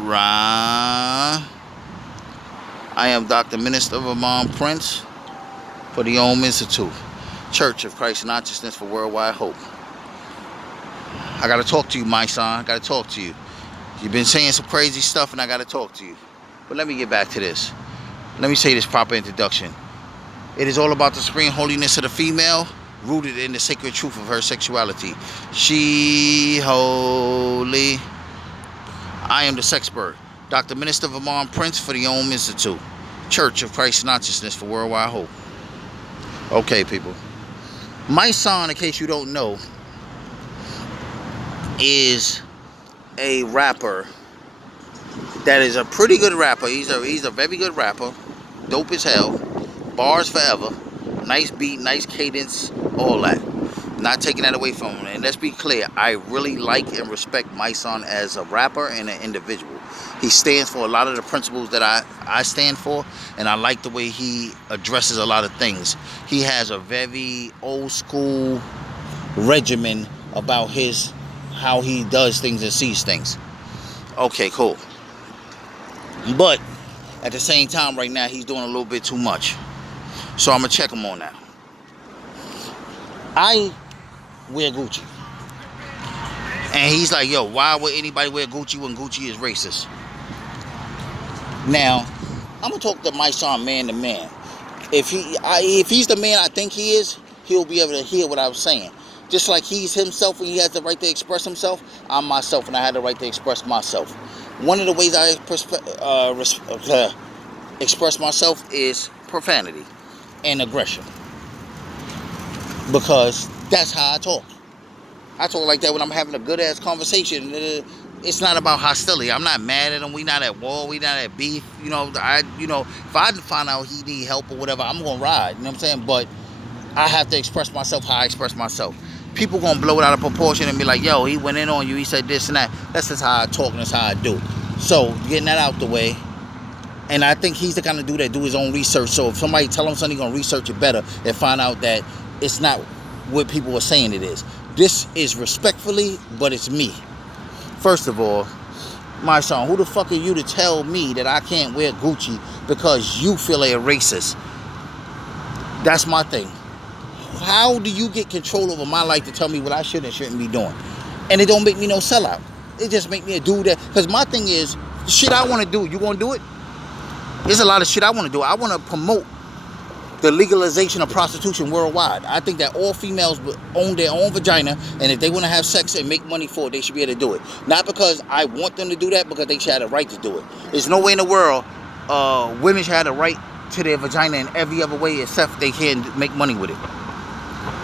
Ra. I am Dr. Minister of Princ for the Institu, Church of Christ Consciousness for Worldwide Hope. I gotta talk to you, Mysonne. I gotta talk to you. You've been saying some crazy stuff and I gotta talk to you. But let me get back to this. Let me say this proper introduction. It is all about the supreme holiness of the female, rooted in the sacred truth of her sexuality. She holy. I am the sexpert, Dr. Minister of Princ for the Instituu, Church of Christ Consciousness for Worldwide Hope. Okay, people. Mysonne, in case you don't know, is a rapper that is a pretty good rapper. He's a very good rapper. Dope as hell. Bars forever. Nice beat, nice cadence, all that. Not taking that away from him. And let's be clear, I really like and respect Mysonne as a rapper and an individual. He stands for a lot of the principles that I stand for, and I like the way he addresses a lot of things. He has a very old school regimen about how he does things and sees things. Okay, cool. But at the same time, right now, he's doing a little bit too much. So I'm going to check him on that. I wear Gucci. And he's like, yo, why would anybody wear Gucci when Gucci is racist? Now, I'm going to talk to Mysonne man to man. If he's the man I think he is, he'll be able to hear what I was saying. Just like he's himself and he has the right to express himself, I'm myself and I had the right to express myself. One of the ways I express myself is profanity and aggression. Because that's how I talk. I talk like that when I'm having a good ass conversation. It's not about hostility. I'm not mad at him. We not at war. We not at beef. If I find out he need help or whatever, I'm gonna ride. You know what I'm saying? But I have to express myself how I express myself. People gonna blow it out of proportion and be like, yo, he went in on you. He said this and that. That's just how I talk and that's how I do. So getting that out the way. And I think he's the kind of dude that do his own research. So if somebody tell him something, he's gonna research it better and find out that it's not what people are saying it is. This is respectfully, but it's me. First of all, Mysonne, who the fuck are you to tell me that I can't wear Gucci because you feel a racist? That's my thing. How do you get control over my life to tell me what I should and shouldn't be doing? And it don't make me no sellout. It just make me a dude that, because my thing is, the shit I want to do, you gonna do it? There's a lot of shit I want to do. I want to promote the legalization of prostitution worldwide. I think that all females own their own vagina, and if they want to have sex and make money for it, they should be able to do it. Not because I want them to do that, because they should have the right to do it. There's no way in the world women should have the right to their vagina in every other way except they can't make money with it.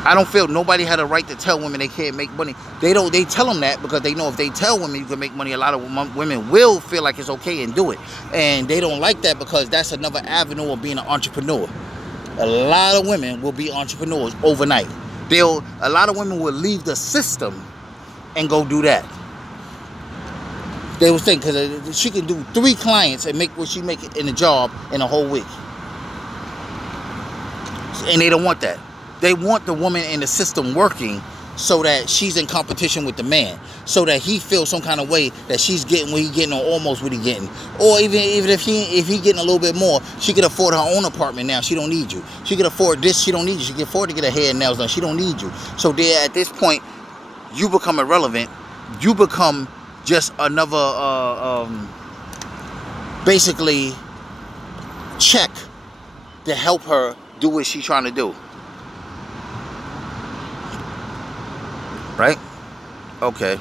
I don't feel nobody had a right to tell women they can't make money. They tell them that because they know if they tell women you can make money, a lot of women will feel like it's okay and do it. And they don't like that because that's another avenue of being an entrepreneur. A lot of women will be entrepreneurs overnight. A lot of women will leave the system and go do that. They will think because she can do 3 clients and make what she make in a job in a whole week. And they don't want that. They want the woman in the system working so that she's in competition with the man, so that he feels some kind of way that she's getting what he getting or almost what he getting. Or even if he getting a little bit more, she can afford her own apartment now. She don't need you. She can afford this. She don't need you. She can afford to get her hair and nails done. She don't need you. So there, at this point, you become irrelevant. You become just another, basically, check to help her do what she's trying to do. Right? Okay.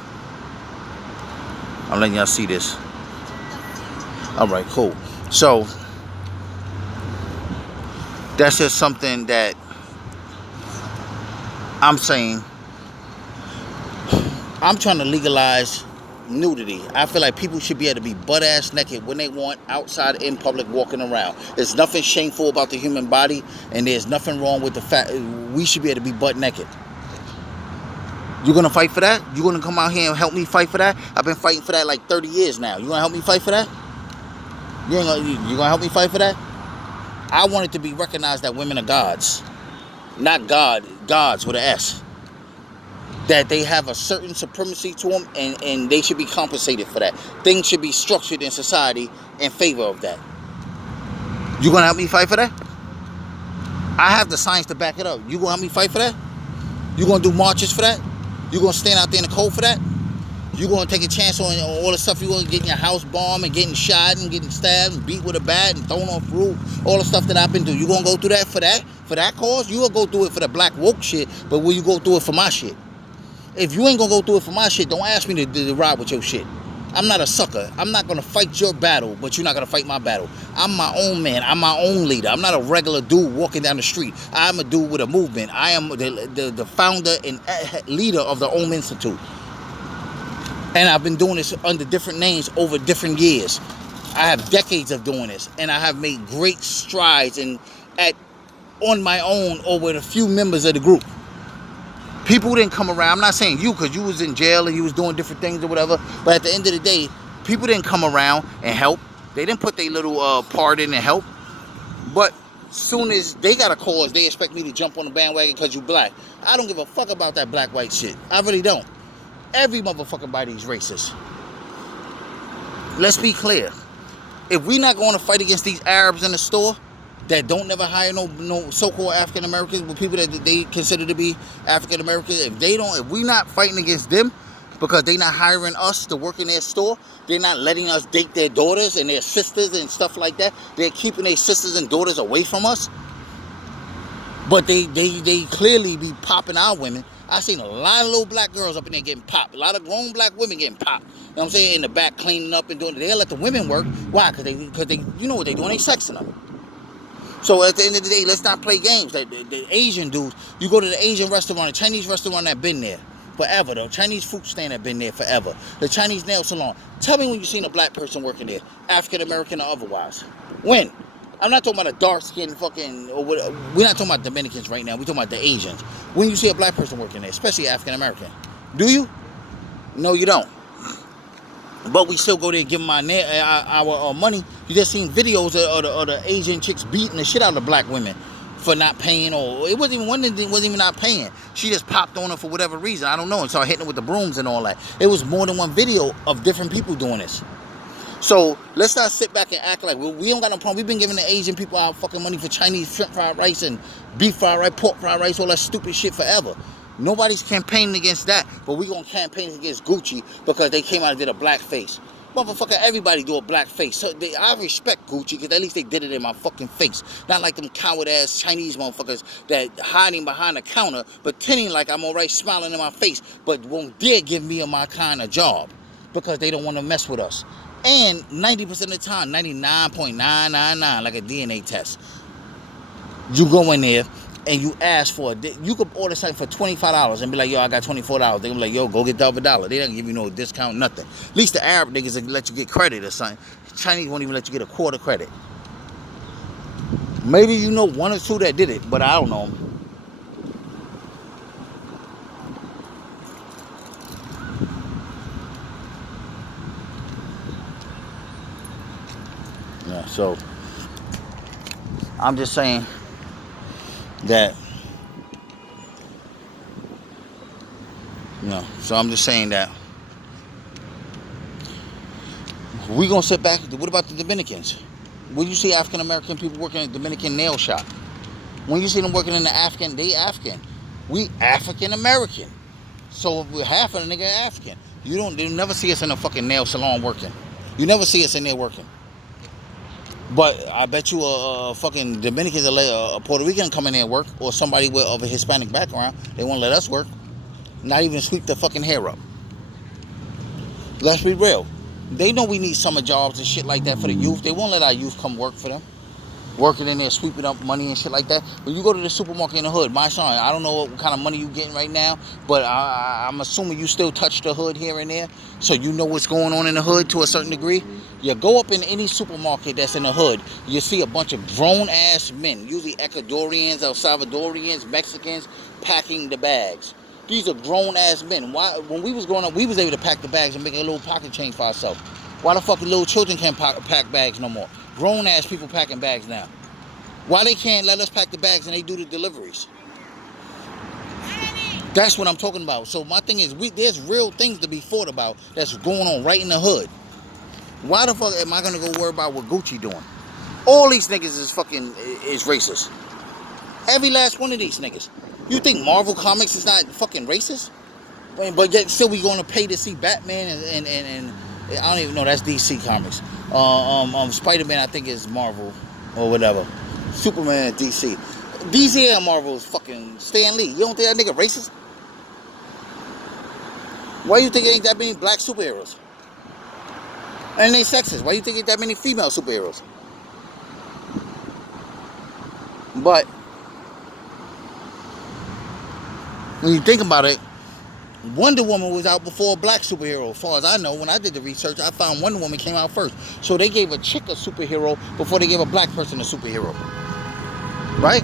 I'm letting y'all see this. Alright, cool. So, that's just something that I'm saying. I'm trying to legalize nudity. I feel like people should be able to be butt-ass naked when they want, outside, in public, walking around. There's nothing shameful about the human body, and there's nothing wrong with the fact we should be able to be butt naked. You gonna fight for that? You gonna come out here and help me fight for that? I've been fighting for that like 30 years now. You gonna help me fight for that? You gonna help me fight for that? I want it to be recognized that women are gods. Not God, gods with an S. that they have a certain supremacy to them, and they should be compensated for that. Things should be structured in society in favor of that. You gonna help me fight for that? I have the science to back it up. You gonna help me fight for that? You gonna do marches for that? You gonna stand out there in the cold for that? You gonna take a chance on all the stuff you gonna get in your house bombed and getting shot and getting stabbed and beat with a bat and thrown off roof? All the stuff that I've been through. You gonna go through that for that? For that cause? You gonna go through it for the black woke shit, but will you go through it for my shit? If you ain't gonna go through it for my shit, don't ask me to ride with your shit. I'm not a sucker. I'm not gonna fight your battle, but you're not gonna fight my battle. I'm my own man. I'm my own leader. I'm not a regular dude walking down the street. I'm a dude with a movement. I am the founder and leader of the Institu. And I've been doing this under different names over different years. I have decades of doing this, and I have made great strides on my own or with a few members of the group. People didn't come around. I'm not saying you, because you was in jail and you was doing different things or whatever. But at the end of the day, people didn't come around and help. They didn't put their little part in and help. But soon as they got a cause, they expect me to jump on the bandwagon because you black. I don't give a fuck about that black-white shit. I really don't. Every motherfucking body's racist. Let's be clear. If we not going to fight against these Arabs in the store that don't never hire no so-called African Americans, but people that they consider to be African Americans, if we not fighting against them because they not hiring us to work in their store, they're not letting us date their daughters and their sisters and stuff like that. They're keeping their sisters and daughters away from us. But they clearly be popping our women. I seen a lot of little black girls up in there getting popped. A lot of grown black women getting popped. You know what I'm saying? In the back cleaning up and doing it. They'll let the women work. Why? Because they you know what they doing? They sexing them. So at the end of the day, let's not play games. The Asian dudes, you go to the Asian restaurant, the Chinese restaurant that been there forever. The Chinese fruit stand that been there forever. The Chinese nail salon. Tell me when you seen a black person working there, African American or otherwise. When? I'm not talking about a dark-skinned fucking... We're not talking about Dominicans right now. We're talking about the Asians. When you see a black person working there, especially African-American. Do you? No, you don't. But we still go there and give them our money. You just seen videos of the Asian chicks beating the shit out of black women for not paying. Or it wasn't even one that wasn't even not paying. She just popped on her for whatever reason. I don't know. And started hitting her with the brooms and all that. It was more than one video of different people doing this. So let's not sit back and act like we don't got no problem. We've been giving the Asian people our fucking money for Chinese shrimp fried rice and beef fried rice, pork fried rice, all that stupid shit forever. Nobody's campaigning against that, but we gonna campaign against Gucci because they came out and did a black face. Motherfucker, everybody do a black face. So I respect Gucci because at least they did it in my fucking face. Not like them coward ass Chinese motherfuckers that hiding behind the counter, pretending like I'm alright, smiling in my face, but won't dare give me or my kind of job because they don't want to mess with us. And 90% of the time, 99.999, like a DNA test, you go in there and you ask for it. You could order something for $25 and be like, yo, I got $24. They're going to be like, yo, go get the other $1. They don't give you no discount, nothing. At least the Arab niggas will let you get credit or something. Chinese won't even let you get a quarter credit. Maybe you know one or two that did it, but I don't know. Yeah, so I'm just saying that, so I'm just saying that we gonna sit back. What about the Dominicans? When you see African American people working in a Dominican nail shop, when you see them working in the African, they African. We African American. So half of the nigga African. You never see us in a fucking nail salon working. You never see us in there working. But I bet you a fucking Dominican or a Puerto Rican come in there and work, or somebody of a Hispanic background, they won't let us work. Not even sweep the fucking hair up. Let's be real. They know we need summer jobs and shit like that for the youth. They won't let our youth come work for them. Working in there, sweeping up money and shit like that. When you go to the supermarket in the hood, Mysonne, I don't know what kind of money you getting right now, but I'm assuming you still touch the hood here and there, so you know what's going on in the hood to a certain degree. You go up in any supermarket that's in the hood, you see a bunch of grown-ass men, usually Ecuadorians, El Salvadorians, Mexicans, packing the bags. These are grown-ass men. Why? When we was growing up, we was able to pack the bags and make a little pocket change for ourselves. Why the fuck little children can't pack bags no more? Grown-ass people packing bags now. Why they can't let us pack the bags and they do the deliveries? That's what I'm talking about. So my thing is, there's real things to be thought about that's going on right in the hood. Why the fuck am I gonna go worry about what Gucci doing? All these niggas is racist. Every last one of these niggas. You think Marvel Comics is not fucking racist? But yet still we gonna pay to see Batman and I don't even know, that's DC Comics. Spider-Man I think is Marvel or whatever. Superman is DC. DC and Marvel is fucking Stan Lee. You don't think that nigga racist? Why you think there ain't that many black superheroes? And they sexist. Why you think ain't that many female superheroes? But when you think about it, Wonder Woman was out before a black superhero. As far as I know, when I did the research, I found Wonder Woman came out first. So they gave a chick a superhero before they gave a black person a superhero. Right?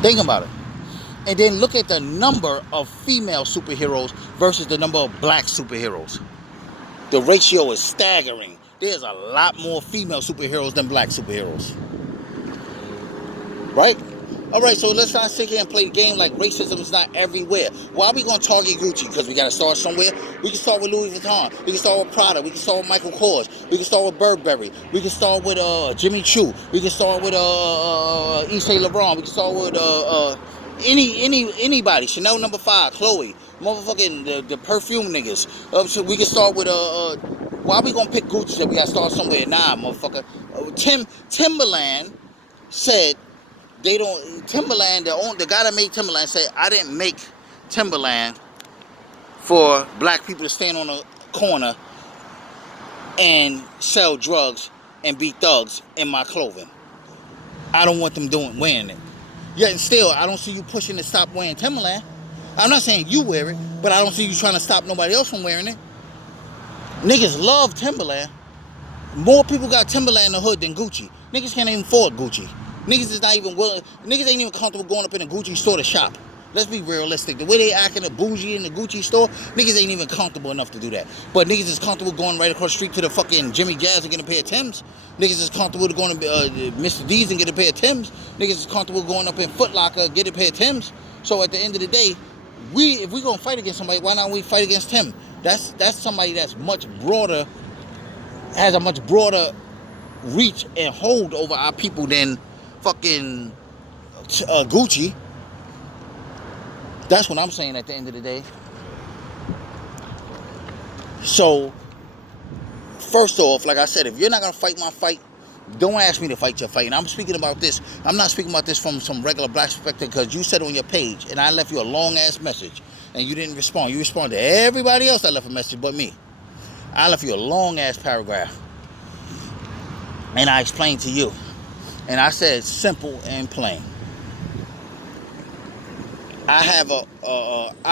Think about it. And then look at the number of female superheroes versus the number of black superheroes. The ratio is staggering. There's a lot more female superheroes than black superheroes. Right? Alright, so let's not sit here and play the game like racism is not everywhere. Why are we going to target Gucci? Because we got to start somewhere. We can start with Louis Vuitton. We can start with Prada. We can start with Michael Kors. We can start with Burberry. We can start with Jimmy Choo. We can start with Yves Saint Laurent. We can start with anybody. Chanel No. 5, Chloe. Motherfucking the perfume niggas. So we can start with why are we going to pick Gucci that we got to start somewhere? Nah, motherfucker. Timberland said Timberland, the guy that made Timberland said, I didn't make Timberland for black people to stand on a corner and sell drugs and be thugs in my clothing. I don't want them wearing it. Yet and still, I don't see you pushing to stop wearing Timberland. I'm not saying you wear it, but I don't see you trying to stop nobody else from wearing it. Niggas love Timberland. More people got Timberland in the hood than Gucci. Niggas can't even afford Gucci. Niggas is not even willing. Niggas ain't even comfortable going up in a Gucci store to shop. Let's be realistic. The way they acting a bougie in the Gucci store, niggas ain't even comfortable enough to do that. But niggas is comfortable going right across the street to the fucking Jimmy Jazz and getting a pair of Timbs. Niggas is comfortable going to Mr. D's and get a pair of Timbs. Niggas is comfortable going up in Foot Locker and get a pair of Timbs. So at the end of the day, if we gonna fight against somebody, why not we fight against him? That's somebody that's much broader, has a much broader reach and hold over our people than fucking Gucci. That's what I'm saying at the end of the day. So, first off, like I said, if you're not going to fight my fight, don't ask me to fight your fight. And I'm speaking about this. I'm not speaking about this from some regular black perspective because you said on your page, and I left you a long-ass message, and you didn't respond. You responded to everybody else that left a message but me. I left you a long-ass paragraph. And I explained to you. And I said simple and plain. I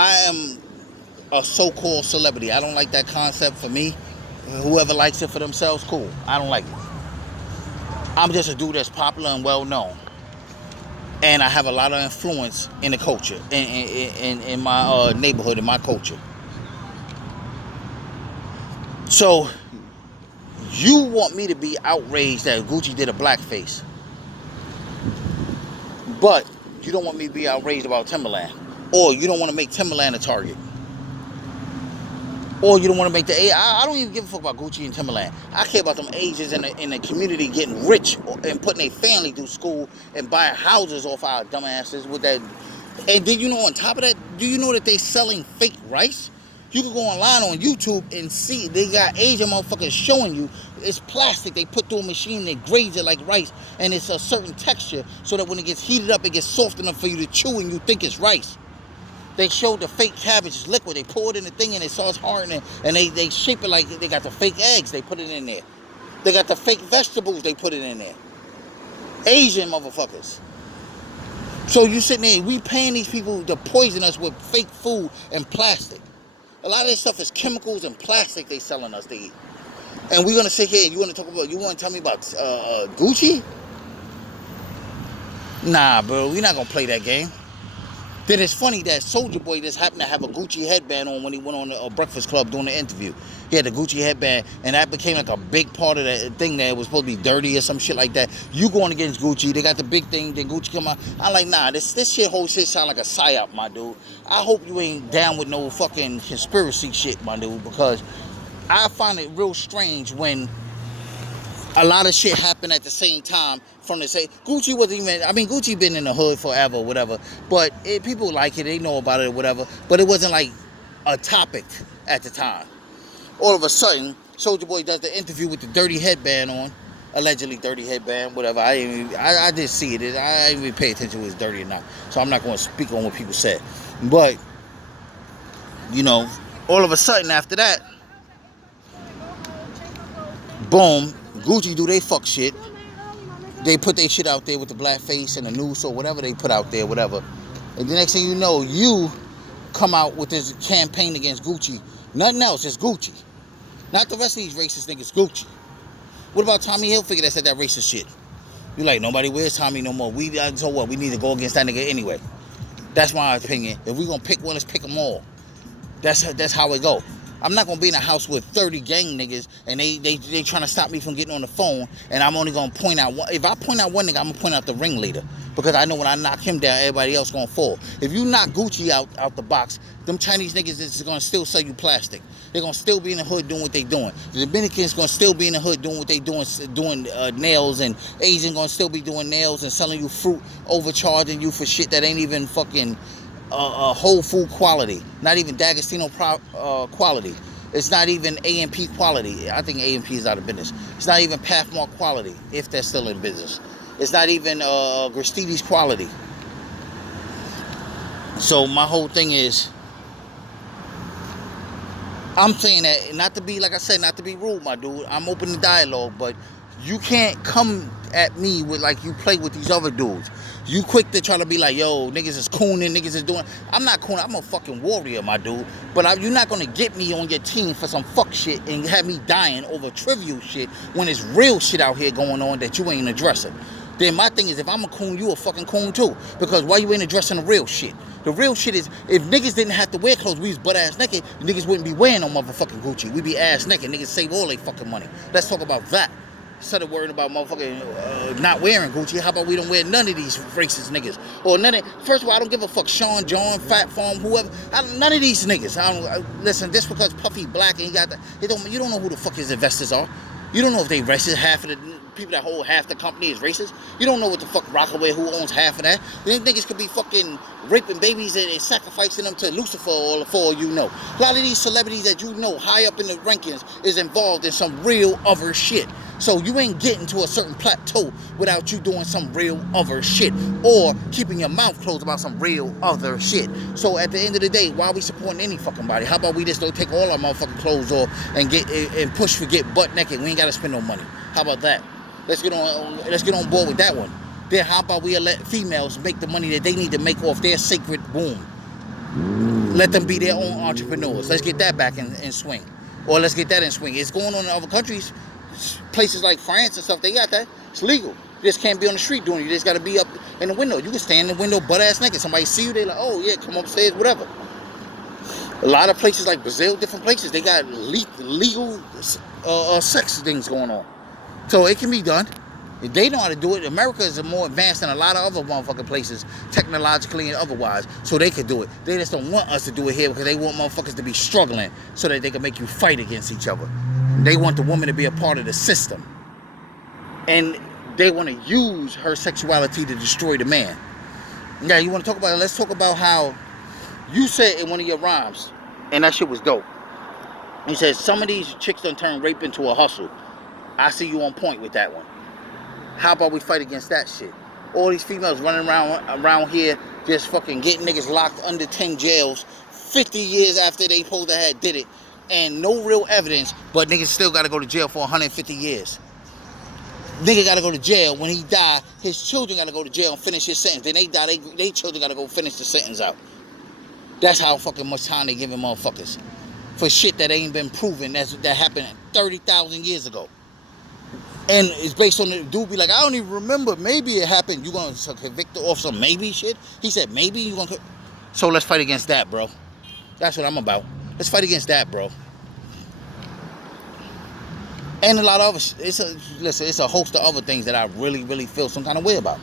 am a so-called celebrity. I don't like that concept for me. Whoever likes it for themselves, cool. I don't like it. I'm just a dude that's popular and well known. And I have a lot of influence in the culture, in my neighborhood, in my culture. So, you want me to be outraged that Gucci did a blackface. But you don't want me to be outraged about Timberland. Or you don't want to make Timberland a target. Or you don't want to make I don't even give a fuck about Gucci and Timberland. I care about them Asians in the community getting rich and putting their family through school and buying houses off our dumbasses with that. And did you know on top of that, do you know that they selling fake rice? You can go online on YouTube and see they got Asian motherfuckers showing you it's plastic. They put through a machine, they graze it like rice, and it's a certain texture so that when it gets heated up, it gets soft enough for you to chew and you think it's rice. They showed the fake cabbage is liquid. They pour it in the thing and it starts hardening, and they shape it like they got the fake eggs. They put it in there. They got the fake vegetables. They put it in there. Asian motherfuckers. So you sitting there, we paying these people to poison us with fake food and plastic. A lot of this stuff is chemicals and plastic they selling us to eat. And we're going to sit here and you want to tell me about Gucci? Nah, bro, we're not going to play that game. Then it's funny that Soulja Boy just happened to have a Gucci headband on when he went on a Breakfast Club doing the interview. He had the Gucci headband, and that became like a big part of that thing that it was supposed to be dirty or some shit like that. You going against Gucci, they got the big thing, then Gucci come out. I'm like, nah, this whole shit sound like a psyop, my dude. I hope you ain't down with no fucking conspiracy shit, my dude, because I find it real strange when a lot of shit happened at the same time from the same. Gucci wasn't even, I mean, Gucci been in the hood forever or whatever, but people like it, they know about it or whatever, but it wasn't like a topic at the time. All of a sudden, Soulja Boy does the interview with the dirty headband on, allegedly dirty headband, whatever. I did see it. I didn't even pay attention to it was dirty or not, so I'm not going to speak on what people said. But, you know, all of a sudden after that, boom, Gucci do they fuck shit. They put their shit out there with the black face and the noose or whatever they put out there, whatever. And the next thing you know, you come out with this campaign against Gucci. Nothing else, just Gucci. Not the rest of these racist niggas, Gucci. What about Tommy Hilfiger that said that racist shit? You like, nobody wears Tommy no more. So what? We need to go against that nigga anyway. That's my opinion. If we gonna pick one, let's pick them all. That's how it go. I'm not gonna be in a house with 30 gang niggas and they trying to stop me from getting on the phone, and I'm only gonna point out one. If I point out one nigga, I'm gonna point out the ringleader, because I know when I knock him down, everybody else gonna fall. If you knock Gucci out the box, them Chinese niggas is gonna still sell you plastic. They're gonna still be in the hood doing what they doing. The Dominicans gonna still be in the hood doing what they doing nails, and Asian gonna still be doing nails and selling you fruit, overcharging you for shit that ain't even fucking whole food quality, not even D'Agostino quality. It's not even A&P quality. I think A&P is out of business. It's not even Pathmark quality, if they're still in business. It's not even Gristedes quality. So my whole thing is, I'm saying that not to be, like I said, not to be rude, my dude. I'm open to dialogue, but you can't come at me with like you play with these other dudes. You quick to try to be like, yo, niggas is cooning, niggas is doing. I'm not cooning, I'm a fucking warrior, my dude. But you're not gonna get me on your team for some fuck shit and have me dying over trivial shit when it's real shit out here going on that you ain't addressing. Then my thing is, if I'm a coon, you a fucking coon too. Because why you ain't addressing the real shit? The real shit is, if niggas didn't have to wear clothes, we was butt ass naked, niggas wouldn't be wearing no motherfucking Gucci. We'd be ass naked, niggas save all their fucking money. Let's talk about that. Instead of worrying about motherfucking not wearing Gucci, how about we don't wear none of these racist niggas? Or none of, first of all, I don't give a fuck Sean, John, Fat Farm, whoever. None of these niggas. Listen, just because Puffy black and he got the, you don't know who the fuck his investors are. You don't know if they racist. Half of the people that hold half the company is racist. You don't know what the fuck Rockaway, who owns half of that. Them niggas could be fucking raping babies and sacrificing them to Lucifer, or for all you know. A lot of these celebrities that you know high up in the rankings is involved in some real other shit. So you ain't getting to a certain plateau without you doing some real other shit, or keeping your mouth closed about some real other shit. So at the end of the day, why are we supporting any fucking body? How about we just don't take all our motherfucking clothes off and push for get butt naked? We ain't gotta spend no money. How about that? Let's get on board with that one. Then how about we let females make the money that they need to make off their sacred womb? Let them be their own entrepreneurs. Let's get that back in swing. Or let's get that in swing. It's going on in other countries. Places like France and stuff, they got that. It's legal. You just can't be on the street doing it. You just got to be up in the window. You can stand in the window butt-ass naked. Somebody see you, they like, oh, yeah, come upstairs, whatever. A lot of places like Brazil, different places, they got legal sex things going on. So it can be done. If they know how to do it, America is more advanced than a lot of other motherfucking places, technologically and otherwise, so they could do it. They just don't want us to do it here because they want motherfuckers to be struggling so that they can make you fight against each other. They want the woman to be a part of the system. And they want to use her sexuality to destroy the man. Now, you want to talk about it? Let's talk about how you said in one of your rhymes, and that shit was dope. You said, some of these chicks done turn rape into a hustle. I see you on point with that one. How about we fight against that shit? All these females running around here just fucking getting niggas locked under 10 jails 50 years after they supposed to have did it, and no real evidence, but niggas still gotta go to jail for 150 years. Nigga gotta go to jail. When he die, his children gotta go to jail and finish his sentence. Then they die, they children gotta go finish the sentence out. That's how fucking much time they giving motherfuckers for shit that ain't been proven that happened 30,000 years ago. And it's based on the dude be like, I don't even remember. Maybe it happened. You gonna convict the officer? Maybe shit. He said maybe you gonna. So let's fight against that, bro. That's what I'm about. Let's fight against that, bro. And a lot of us, it's a host of other things that I really, really feel some kind of way about.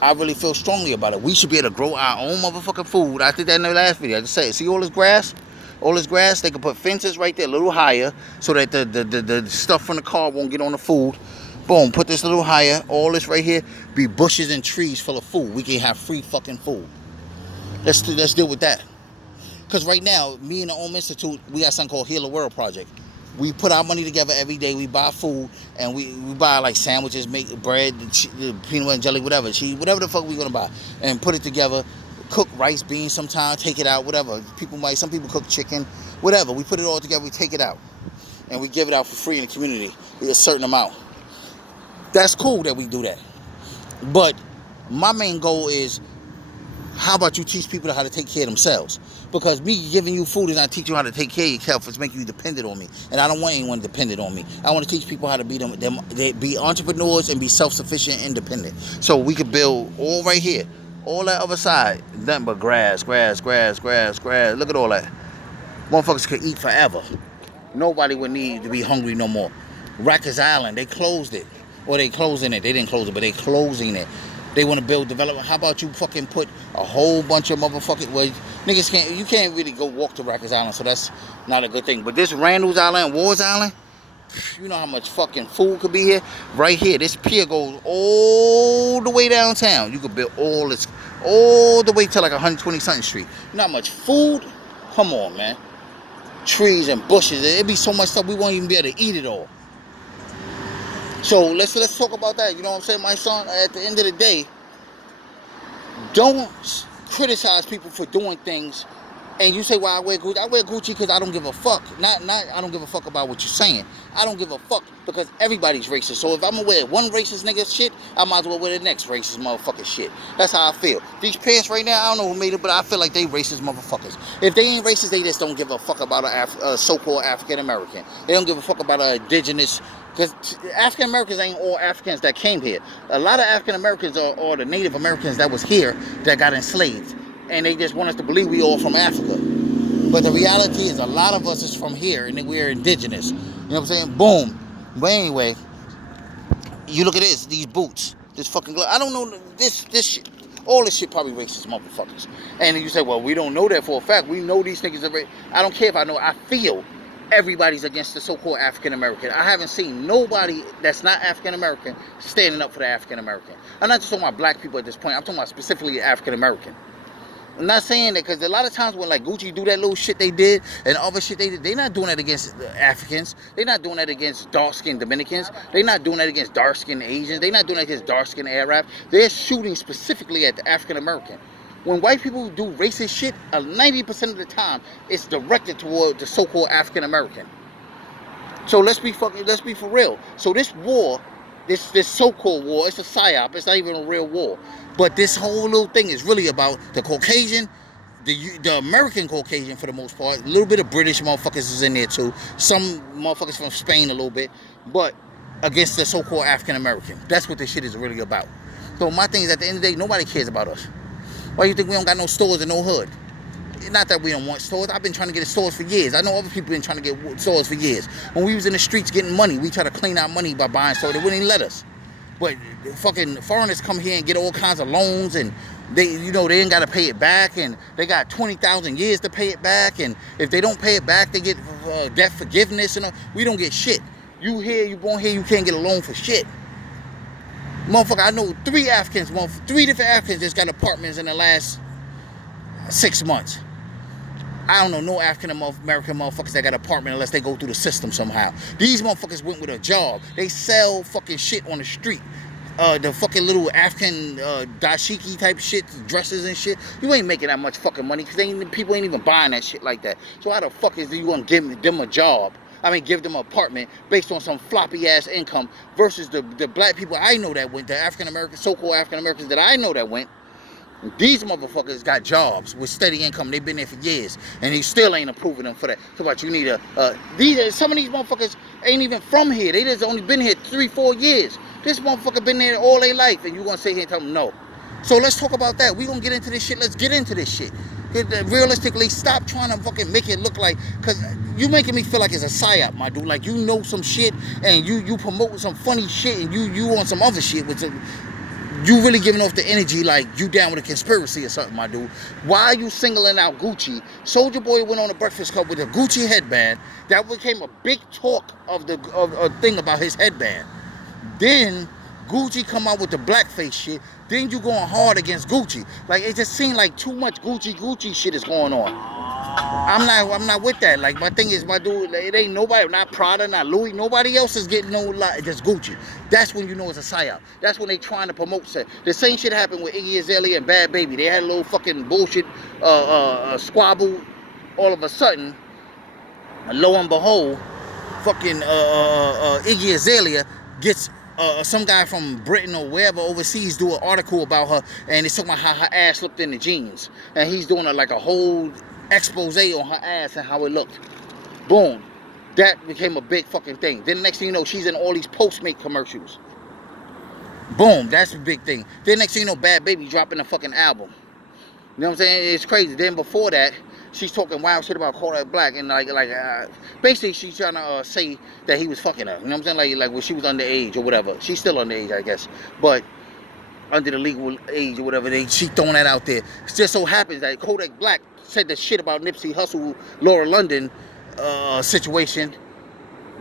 I really feel strongly about it. We should be able to grow our own motherfucking food. I did that in the last video. I just said, see all this grass? All this grass, they can put fences right there a little higher so that the stuff from the car won't get on the food. Boom, put this a little higher. All this right here be bushes and trees full of food. We can have free fucking food. Let's deal with that. Because right now, me and the Instituu, we got something called Heal the World Project. We put our money together every day. We buy food, and we buy like sandwiches, make bread, peanut butter and jelly, whatever, cheese, whatever the fuck we gonna buy, and put it together. Cook rice, beans sometimes, take it out, whatever. Some people cook chicken, whatever. We put it all together, we take it out, and we give it out for free in the community, a certain amount. That's cool that we do that. But my main goal is, how about you teach people how to take care of themselves? Because me giving you food is not teaching you how to take care of yourself. It's making you dependent on me. And I don't want anyone dependent on me. I want to teach people how to be entrepreneurs and be self-sufficient and independent. So we could build all right here. All that other side, nothing but grass. Look at all that. Motherfuckers could eat forever. Nobody would need to be hungry no more. Rikers Island, they closed it. Or they closing it. They didn't close it, but they closing it. They want to build development. How about you fucking put a whole bunch of motherfucking... Well, niggas you can't really go walk to Rikers Island, so that's not a good thing. But this Randall's Island, Wars Island, you know how much fucking food could be here? Right here, this pier goes all the way downtown. You could build all this, all the way to like 120-something street. You know how much food? Come on, man. Trees and bushes. It'd be so much stuff we won't even be able to eat it all. So let's talk about that. You know what I'm saying, my son? At the end of the day, don't criticize people for doing things. And you say, well, I wear Gucci. I wear Gucci because I don't give a fuck. Not I don't give a fuck about what you're saying. I don't give a fuck because everybody's racist. So if I'm gonna wear one racist nigga shit, I might as well wear the next racist motherfucker shit. That's how I feel. These pants right now, I don't know who made it, but I feel like they racist motherfuckers. If they ain't racist, they just don't give a fuck about a so-called African American. They don't give a fuck about an indigenous. Because African Americans ain't all Africans that came here. A lot of African Americans are the Native Americans that was here that got enslaved. And they just want us to believe we all from Africa. But the reality is a lot of us is from here and we're indigenous. You know what I'm saying? Boom. But anyway, you look at these boots, this fucking glove. I don't know this shit. All this shit probably racist motherfuckers. And you say, well, we don't know that for a fact. We know these niggas are racist. I don't care if I know. I feel everybody's against the so-called African American. I haven't seen nobody that's not African American standing up for the African American. I'm not just talking about black people at this point. I'm talking about specifically African American. I'm not saying that because a lot of times when like Gucci do that little shit they did and other shit they did, they're not doing that against Africans. They're not doing that against dark-skinned Dominicans. They're not doing that against dark-skinned Asians. They're not doing that against dark-skinned Arab. They're shooting specifically at the African American. When white people do racist shit, 90% of the time it's directed toward the so-called African American. So let's be for real. So this war, this so-called war, it's a psyop. It's not even a real war. But this whole little thing is really about the Caucasian, the American Caucasian for the most part. A little bit of British motherfuckers is in there too. Some motherfuckers from Spain a little bit. But against the so-called African American. That's what this shit is really about. So my thing is, at the end of the day, nobody cares about us. Why do you think we don't got no stores and no hood? Not that we don't want stores. I've been trying to get stores for years. I know other people been trying to get stores for years. When we was in the streets getting money, we tried to clean our money by buying stores. They wouldn't even let us. But fucking foreigners come here and get all kinds of loans, and they ain't got to pay it back, and they got 20,000 years to pay it back, and if they don't pay it back, they get debt forgiveness, and we don't get shit. You born here, you can't get a loan for shit. Motherfucker, I know three different Africans just got apartments in the last 6 months. I don't know no African American motherfuckers that got an apartment unless they go through the system somehow. These motherfuckers went with a job. They sell fucking shit on the street. The fucking little African dashiki type shit, dresses and shit. You ain't making that much fucking money because people ain't even buying that shit like that. So how the fuck is you gonna give them a job? I mean, give them an apartment based on some floppy ass income versus the black people I know that went, the African Americans, so-called African Americans that I know that went. These motherfuckers got jobs with steady income. They've been there for years, and he still ain't approving them for that. So about you need some of these motherfuckers ain't even from here. They just only been here 3-4 years. This motherfucker been there all their life, and you gonna sit here and tell them no? So let's talk about that. We gonna get into this shit. Let's get into this shit. Realistically, stop trying to fucking make it look like, cause you making me feel like it's a psyop, my dude. Like you know some shit and you promoting some funny shit and you on some other shit with you really giving off the energy like you down with a conspiracy or something, my dude. Why are you singling out Gucci? Soulja Boy went on a Breakfast Club with a Gucci headband. That became a big talk of the thing about his headband. Then Gucci come out with the blackface shit. Then you going hard against Gucci. Like it just seemed like too much Gucci shit is going on. I'm not with that. Like my thing is, my dude, it ain't nobody, not Prada, not Louis, nobody else is getting no lot, just Gucci. That's when you know it's a psyop. That's when they trying to promote set. The same shit happened with Iggy Azalea and Bad Baby. They had a little fucking bullshit squabble. All of a sudden, lo and behold, fucking Iggy Azalea gets some guy from Britain or wherever overseas do an article about her, and it's talking about how her ass looked in the jeans, and he's doing like a whole expose on her ass and how it looked. Boom, that became a big fucking thing. Then the next thing you know, she's in all these Postmate commercials. Boom, that's a big thing. Then next thing you know, Bad Baby dropping a fucking album. You know what I'm saying? It's crazy. Then before that, she's talking wild shit about Kodak Black, and basically she's trying to say that he was fucking her. You know what I'm saying? Like when she was underage or whatever. She's still underage, I guess, but under the legal age or whatever. She throwing that out there. It just so happens that Kodak Black said the shit about Nipsey Hussle, Laura London situation.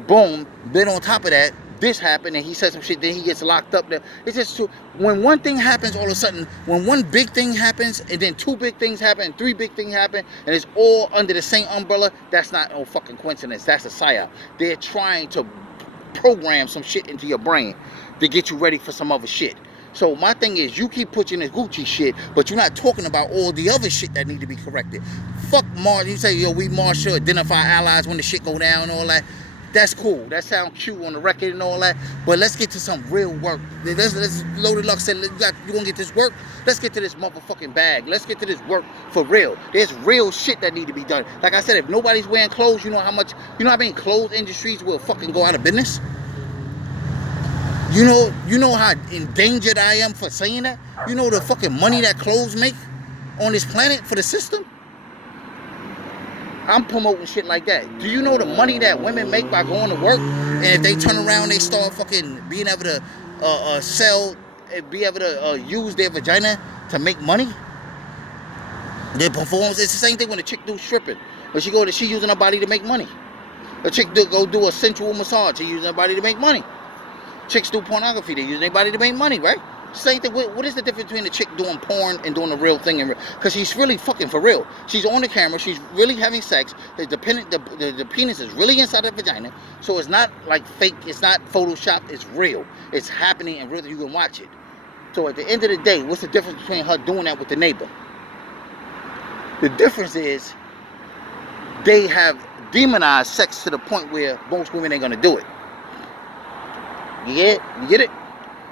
Boom. Then on top of that, this happened and he said some shit, then he gets locked up there. It's just when one thing happens, all of a sudden, when one big thing happens and then two big things happen, three big things happen, and it's all under the same umbrella, that's not no fucking coincidence. That's a psyop. They're trying to program some shit into your brain to get you ready for some other shit. So my thing is, you keep pushing this Gucci shit, but you're not talking about all the other shit that need to be corrected. Fuck March. You say, yo, we march to identify allies when the shit go down and all that. That's cool. That sounds cute on the record and all that. But let's get to some real work. Let's Loaded Luck said, you gonna get this work? Let's get to this motherfucking bag. Let's get to this work for real. There's real shit that need to be done. Like I said, if nobody's wearing clothes, you know how many clothes industries will fucking go out of business? You know how endangered I am for saying that? You know the fucking money that clothes make on this planet for the system? I'm promoting shit like that. Do you know the money that women make by going to work? And if they turn around, they start fucking being able to sell, be able to use their vagina to make money? Their performance, it's the same thing when a chick do stripping. When she using her body to make money. A chick go do a sensual massage, she using her body to make money. Chicks do pornography, they use their body to make money, right? Same thing. What is the difference between a chick doing porn and doing the real thing? Because she's really fucking for real. She's on the camera. She's really having sex. The penis is really inside the vagina. So it's not like fake. It's not photoshopped. It's real. It's happening and really you can watch it. So at the end of the day, what's the difference between her doing that with the neighbor? The difference is they have demonized sex to the point where most women ain't going to do it. You get it?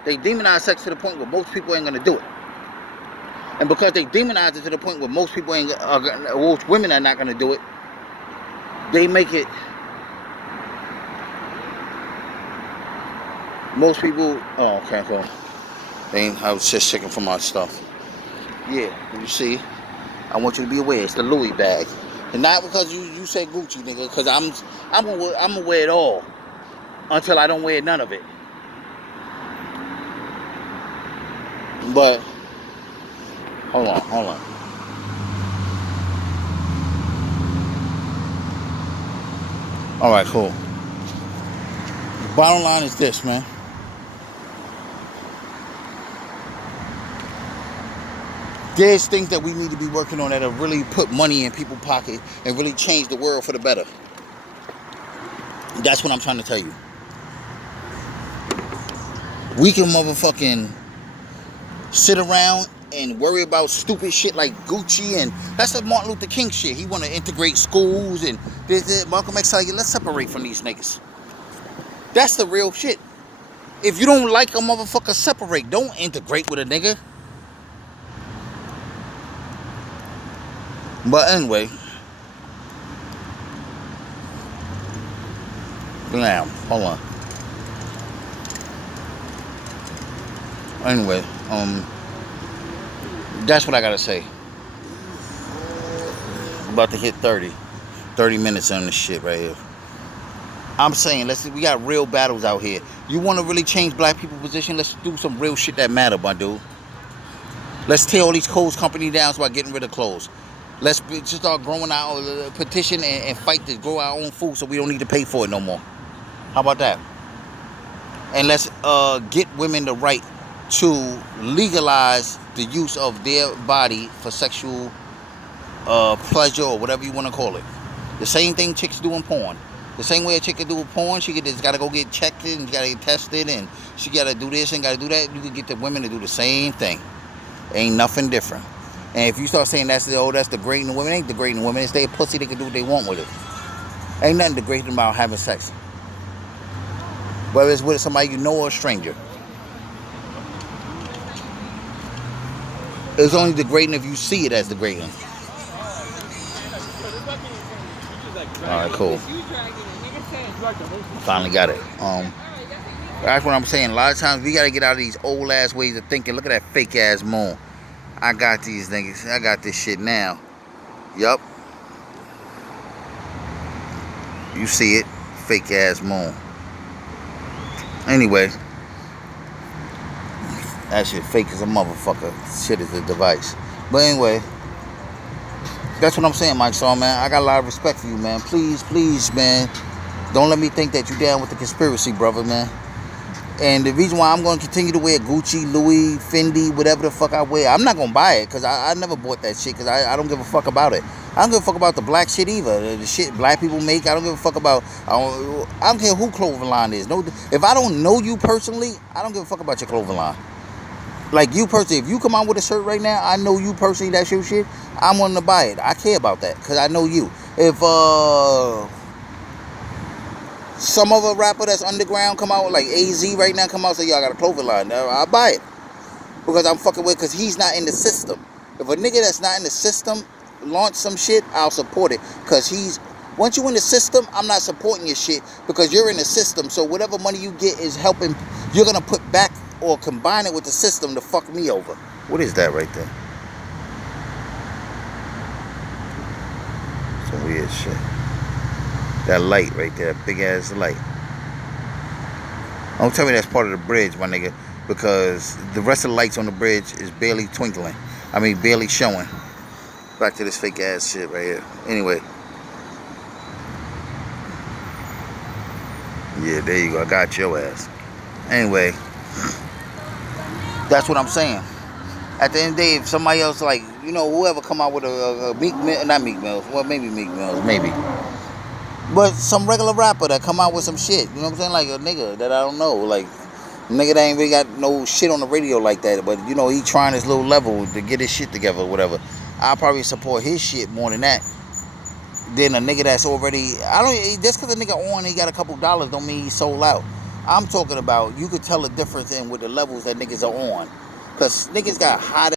They demonize sex to the point where most people ain't gonna do it. And because they demonize it to the point where most women are not gonna do it, they make it. Most people. Oh, okay, cool. I was just checking for my stuff. Yeah, you see, I want you to be aware. It's the Louis bag, and not because you said Gucci, nigga. Because I'm gonna wear it all until I don't wear none of it. But, hold on. Alright, cool. Bottom line is this, man. There's things that we need to be working on that'll really put money in people's pocket and really change the world for the better. That's what I'm trying to tell you. We can motherfucking sit around and worry about stupid shit like Gucci, and that's the Martin Luther King shit. He want to integrate schools and this. Malcolm X tell you, let's separate from these niggas. That's the real shit. If you don't like a motherfucker, separate. Don't integrate with a nigga. But anyway, now hold on. That's what I gotta say. I'm about to hit 30 minutes on this shit right here. I'm saying, we got real battles out here. You want to really change black people's position? Let's do some real shit that matter, my dude. Let's tear all these clothes company down by getting rid of clothes. Let's just start growing our petition and fight to grow our own food so we don't need to pay for it no more. How about that? And let's get women the right to legalize the use of their body for sexual pleasure or whatever you want to call it. The same thing chicks do in porn. The same way a chick can do with porn, she just got to go get checked and got to get tested and she got to do this and got to do that. You can get the women to do the same thing. Ain't nothing different. And if you start saying that's degrading the women, ain't degrading the women. It's their pussy, they can do what they want with it. Ain't nothing degrading about having sex. Whether it's with somebody you know or a stranger. It's only degrading if you see it as degrading. Alright, cool. Finally got it. That's what I'm saying. A lot of times we gotta get out of these old ass ways of thinking. Look at that fake ass moon. I got these niggas. I got this shit now. Yup. You see it. Fake ass moon. Anyway. That shit fake as a motherfucker. Shit is a device. But anyway. That's what I'm saying, Mysonne, man. I got a lot of respect for you, man. Please, please, man. Don't let me think that you down with the conspiracy, brother, man. And the reason why I'm going to continue to wear Gucci, Louis, Fendi, whatever the fuck I wear, I'm not going to buy it because I never bought that shit because I don't give a fuck about it. I don't give a fuck about the black shit either. The shit black people make, I don't give a fuck about. I don't care who clothing line is. No, if I don't know you personally, I don't give a fuck about your clothing line. Like you personally, if you come out with a shirt right now, I know you personally, that's your shit, I'm wanting to buy it. I care about that because I know you. If some other rapper that's underground come out, like AZ right now, come out and say, yo, I got a clothing line, I'll buy it. Because I'm fucking with it because he's not in the system. If a nigga that's not in the system launch some shit, I'll support it. Because once you in the system, I'm not supporting your shit because you're in the system. So whatever money you get is helping, you're going to put back or combine it with the system to fuck me over. What is that right there? Some weird shit. That light right there, big ass light. Don't tell me that's part of the bridge, my nigga, because the rest of the lights on the bridge is barely twinkling. I mean, barely showing. Back to this fake ass shit right here. Anyway. Yeah, there you go. I got your ass. Anyway. That's what I'm saying. At the end of the day, if somebody else, like, you know, whoever come out with a Meek Mill, not Meek Mills, well, maybe Meek Mills, maybe. But some regular rapper that come out with some shit, you know what I'm saying? Like a nigga that I don't know, like, a nigga that ain't really got no shit on the radio like that, but, you know, he trying his little level to get his shit together or whatever. I'll probably support his shit more than that. Than a nigga that's already, just because a nigga on, he got a couple dollars don't mean he's sold out. I'm talking about, you could tell the difference in with the levels that niggas are on. Because niggas got hot